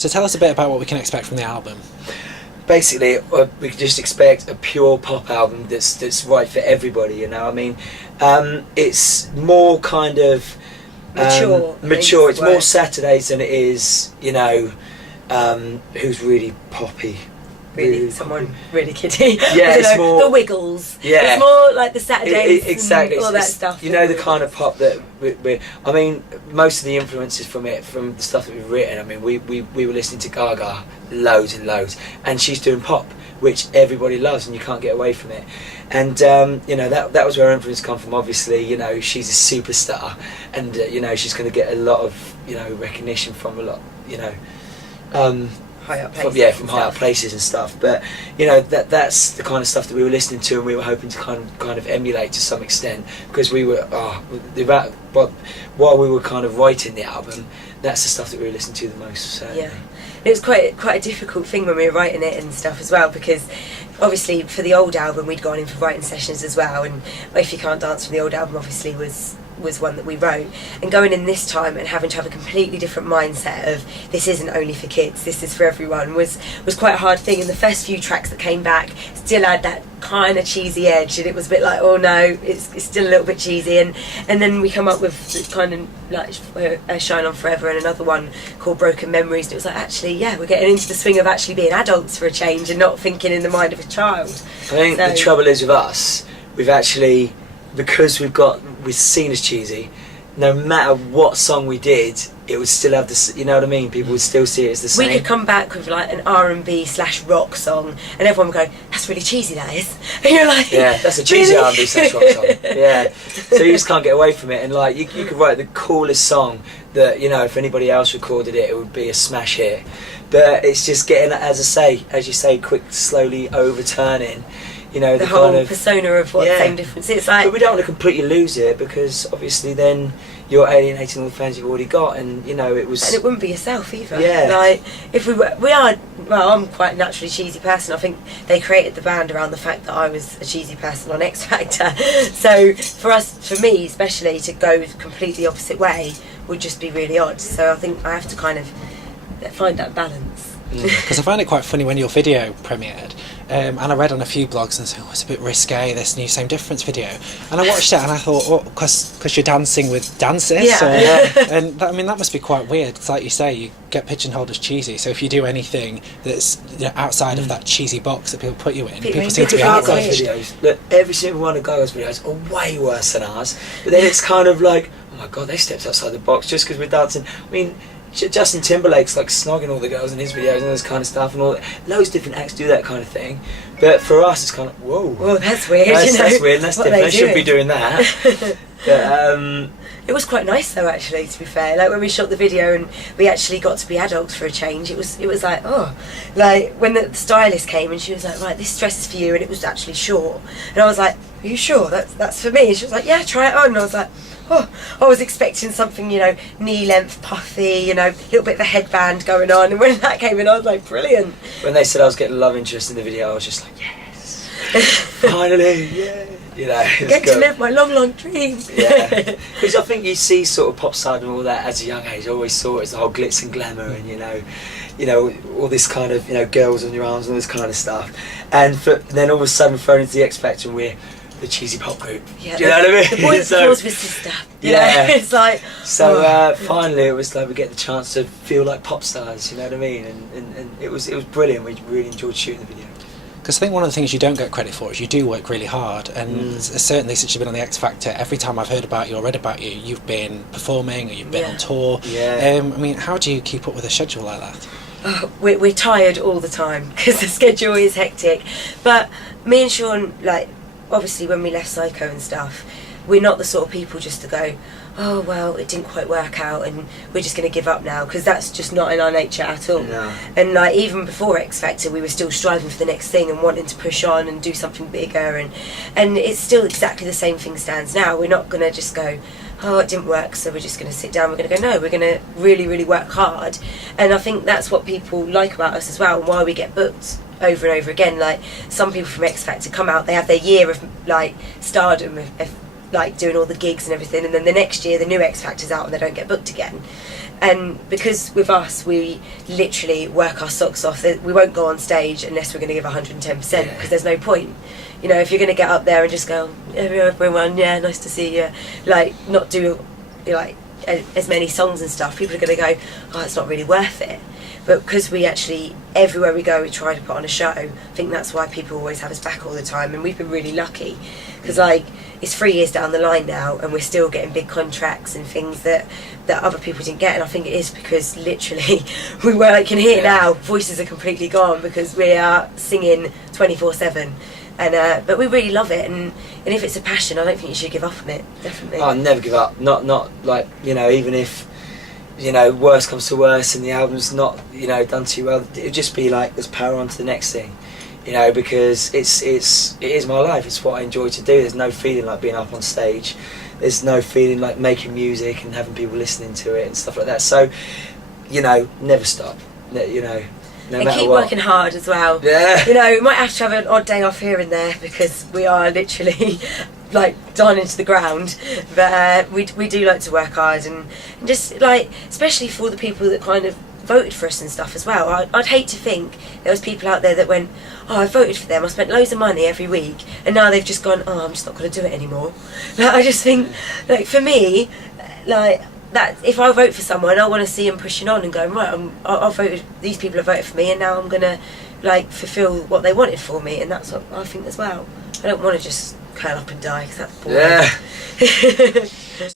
So tell us a bit about what we can expect from the album. Basically, we can just expect a pure pop album that's right for everybody. You know, I mean, it's more kind of mature. It's more Saturdays than it is, you know, who's really poppy. Really, someone really kiddie. Yeah, it's more the Wiggles. Yeah, it's more like the Saturdays. Exactly, and all that stuff. You know, the kind of pop that I mean, most of the influences from the stuff that we've written. I mean, we were listening to Gaga loads and loads, and she's doing pop, which everybody loves, and you can't get away from it. And you know, that was where our influence come from. Obviously, you know, she's a superstar, and you know, she's going to get a lot of, you know, recognition from a lot, you know. High up places from high up places and stuff, but you know, that's the kind of stuff that we were listening to, and we were hoping to kind of emulate to some extent, because we were but while we were kind of writing the album, that's the stuff that we were listening to the most. Certainly. Yeah, it was quite a difficult thing when we were writing it and stuff as well, because obviously for the old album we'd gone in for writing sessions as well, and If You Can't Dance from the old album obviously was one that we wrote, and going in this time and having to have a completely different mindset of this isn't only for kids, this is for everyone, was quite a hard thing. And the first few tracks that came back still had that kind of cheesy edge, and it was a bit like, oh no, it's still a little bit cheesy, and then we come up with kind of like Shine On Forever and another one called Broken Memories, and it was like, actually, yeah, we're getting into the swing of actually being adults for a change and not thinking in the mind of a child. I think the trouble is with us, we've actually, because we're seen as cheesy, no matter what song we did, it would still have this, you know what I mean? People would still see it as the same. We could come back with like an R&B/rock song, and everyone would go, that's really cheesy, that is. And you're like, yeah, that's a cheesy really? R&B/rock song. Yeah. So you just can't get away from it, and like, you could write the coolest song that, you know, if anybody else recorded it, it would be a smash hit. But it's just getting, as you say, quick, slowly overturning, you know, the whole kind of persona of what Same Difference is. Like, but we don't want to completely lose it, because obviously then you're alienating all the fans you've already got, and you know, and it wouldn't be yourself either. Yeah. Like, if I'm quite a naturally cheesy person. I think they created the band around the fact that I was a cheesy person on X Factor. So for me especially, to go completely opposite way would just be really odd. So I think I have to kind of find that balance. Because I find it quite funny when your video premiered, and I read on a few blogs and said, oh, it's a bit risque, this new Same Difference video, and I watched it and I thought, oh, because you're dancing with dancers, and that, I mean, that must be quite weird, because like you say, you get pigeonholed as cheesy, so if you do anything that's, you know, outside of that cheesy box that people put you in, people seem to be outraged. Look, every single one of Gaga's videos are way worse than ours, but then it's kind of like, oh my god, they stepped outside the box just because we're dancing. I mean, Justin Timberlake's like snogging all the girls in his videos and all this kind of stuff, and all that. Loads of different acts do that kind of thing, but for us it's kind of, whoa, well, that's weird. That's weird, and that's different. They shouldn't be doing that. But, it was quite nice though, actually, to be fair. Like when we shot the video and we actually got to be adults for a change, it was like, oh, like when the stylist came and she was like, right, this dress is for you, and it was actually short, and I was like, are you sure that's for me? And she was like, yeah, try it on. And I was like, oh, I was expecting something, you know, knee length, puffy, you know, a little bit of a headband going on, and when that came in, I was like, brilliant. When they said I was getting a love interest in the video, I was just like, yes, finally, yeah. You know, get to live my long dream. Yeah, because I think you see sort of pop star and all that as a young age. I always saw it as the whole glitz and glamour, and you know, all this kind of, you know, girls on your arms and all this kind of stuff. And then all of a sudden thrown into the X Factor, and we're the cheesy pop group. Yeah, do you know what I mean? The boys so, with sister. Yeah, it's like. So finally, it was like we get the chance to feel like pop stars. You know what I mean? And it was brilliant. We really enjoyed shooting the video. Because I think one of the things you don't get credit for is you do work really hard, and certainly since you've been on the X Factor, every time I've heard about you or read about you, you've been performing or you've been on tour. Yeah. I mean, how do you keep up with a schedule like that? Oh, we're tired all the time because the schedule is hectic. But me and Sean, like, obviously when we left Psycho and stuff, we're not the sort of people just to go, oh well, it didn't quite work out and we're just going to give up now, because that's just not in our nature at all. No. And like even before X Factor, we were still striving for the next thing and wanting to push on and do something bigger, and it's still exactly the same thing stands now. We're not going to just go, oh, it didn't work, so we're just going to sit down. We're going to go, no, we're going to really, really work hard. And I think that's what people like about us as well, and why we get booked over and over again. Like some people from X Factor come out, they have their year of like stardom, like doing all the gigs and everything, and then the next year the new X Factor's out and they don't get booked again. And because with us, we literally work our socks off. We won't go on stage unless we're going to give 110%, because there's no point. You know, if you're going to get up there and just go, "Hello everyone, yeah, nice to see you," like not do like as many songs and stuff, people are going to go, "Oh, it's not really worth it." But because we actually, everywhere we go, we try to put on a show. I think that's why people always have us back all the time, and we've been really lucky, because like it's 3 years down the line now, and we're still getting big contracts and things that other people didn't get. And I think it is because literally we were, like, can hear now, voices are completely gone because we are singing 24/7. And but we really love it, and if it's a passion, I don't think you should give up on it. Definitely. Oh, never give up. Not like, you know, even if, you know, worst comes to worst and the album's not, you know, done too well, it'd just be like, let's power on to the next thing, you know, because it is my life. It's what I enjoy to do. There's no feeling like being up on stage. There's no feeling like making music and having people listening to it and stuff like that. So, you know, never stop. You know, no and matter keep what. working hard as well. Yeah. You know, we might have to have an odd day off here and there because we are literally like down into the ground. But we do like to work hard, and just like, especially for the people that kind of voted for us and stuff as well. I'd hate to think there was people out there that went, "Oh, I voted for them, I spent loads of money every week, and now they've just gone, oh, I'm just not going to do it anymore." Like, I just think, like, for me, like, that if I vote for someone, I want to see them pushing on and going, right, I've voted, these people have voted for me, and now I'm going to, like, fulfil what they wanted for me, and that's what I think as well. I don't want to just curl up and die, because that's boring. Yeah.